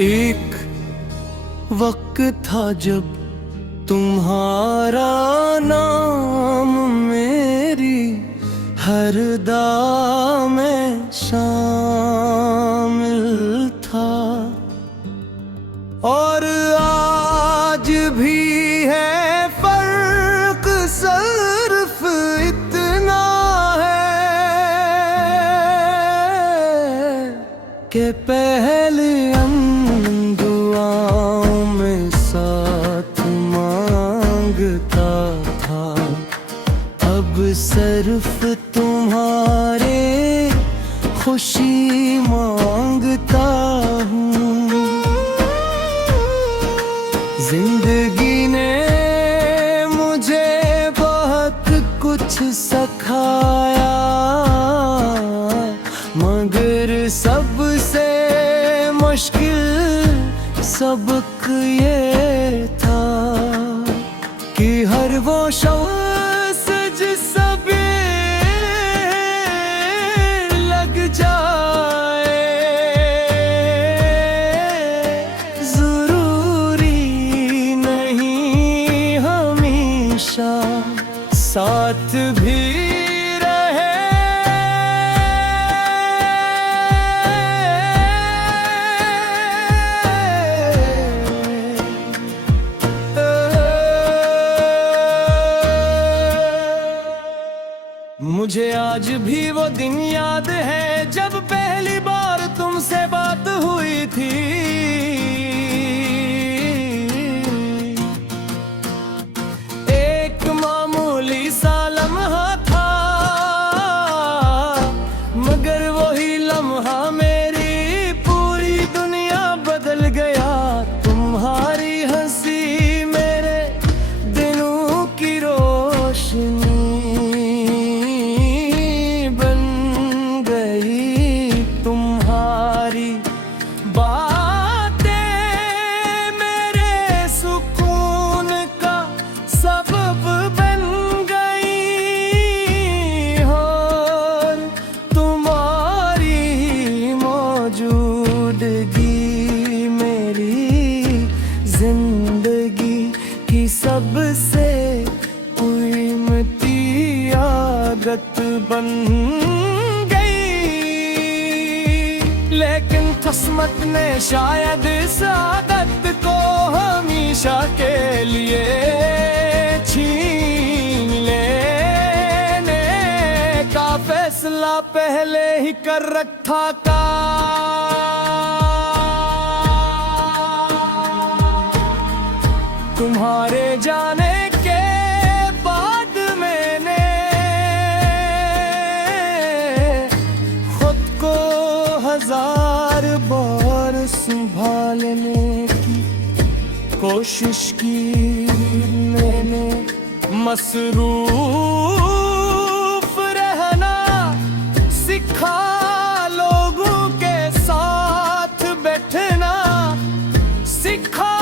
एक वक्त था जब तुम्हारा नाम मेरी हर दुआ में शामिल था, और आज भी है फर्क सिर्फ इतना है कि पहले दुआओं में साथ मांगता था, अब सिर्फ तुम्हारे खुशी मांगता हूँ। जिंदगी ने मुझे बहुत कुछ सिखाया, मगर सबसे मुश्किल सबक ये था कि हर वो शख्स जिससे लग जाए जरूरी नहीं हमेशा साथ भी मुझे आज भी वो दिन याद है जब पहली बार तुमसे बात हुई थी। एक मामूली सा लम्हा था, मगर वही लम्हा मेरी पूरी दुनिया बदल गया। तुम्हारी हंसी मेरे दिनों की रोशनी जिंदगी की सबसे कीमती आदत बन गई। लेकिन किस्मत ने शायद इस आदत को हमेशा के लिए छीन लेने का फैसला पहले ही कर रखा था। तुम्हारे जाने के बाद मैंने खुद को 1000 बार संभालने की कोशिश की। मैंने मसरूफ रहना सिखा, लोगों के साथ बैठना सिखा,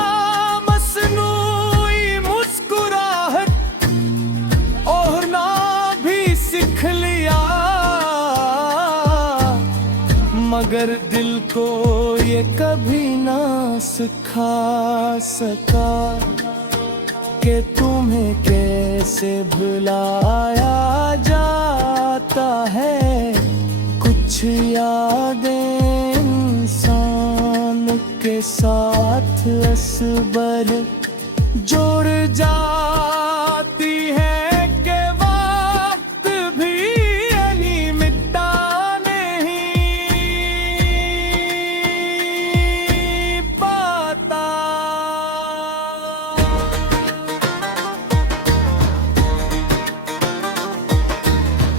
मगर दिल को ये कभी ना सिखा सका कि तुम्हें कैसे भुलाया जाता है। कुछ यादें इंसान के साथ असबर जुड़ जाती है कि वक्त भी नहीं मिटता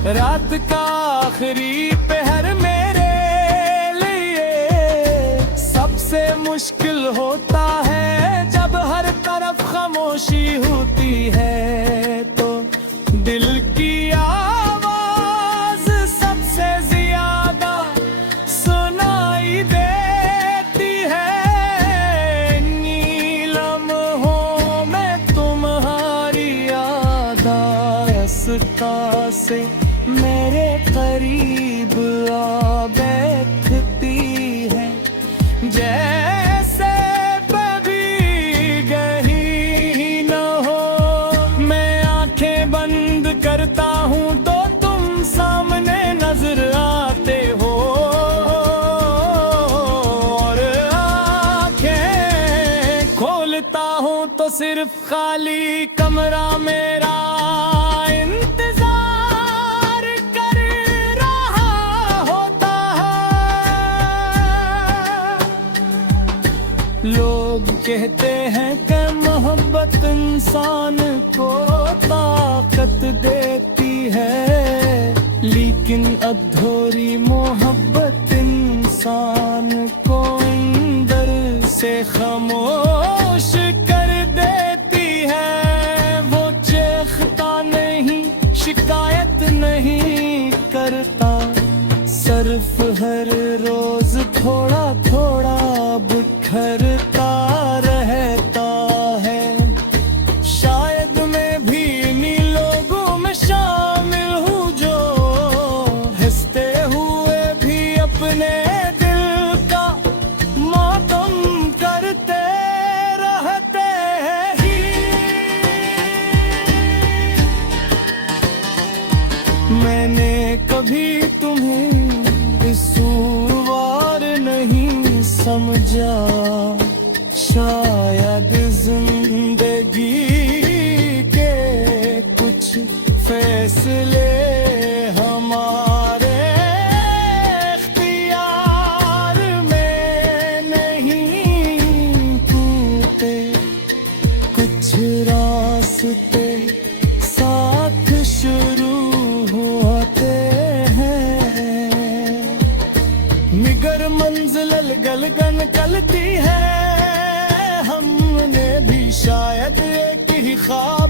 रात का आखिरी पहर मेरे लिए सबसे मुश्किल होता है। जब हर तरफ खामोशी होती है तो दिल की आवाज सबसे ज्यादा सुनाई देती है। नीलम्हों में तुम्हारी याद रास्ता से मेरे करीब आ बैठती है। जैसे करता हूँ तो तुम सामने नजर आते हो, और आंखें खोलता हूँ तो सिर्फ खाली कमरा मेरा इंतजार कर रहा होता है। लोग कहते हैं कि मोहब्बत इंसान को ताकत देती है, लेकिन अधूरी मोहब्बत इंसान को अंदर से खामोश कर देती है। वो चीखता नहीं, शिकायत नहीं करता, सिर्फ हर रोज थोड़ा थोड़ा बिखरता रहता है। शायद मैं भी इन्हीं लोगों में शामिल हूँ जो हंसते हुए भी अपने दिल का मातम करते रहते हैं। मैंने कभी तुम्हें कसूरवार नहीं समझा, शायद जिंदगी के कुछ फैसले हमारे इख्तियार में नहीं टूटे, कुछ रास्ते साथ शुरू होते हैं, मगर मंजिल गलगन कलती है। हमने भी शायद एक ही ख्वाब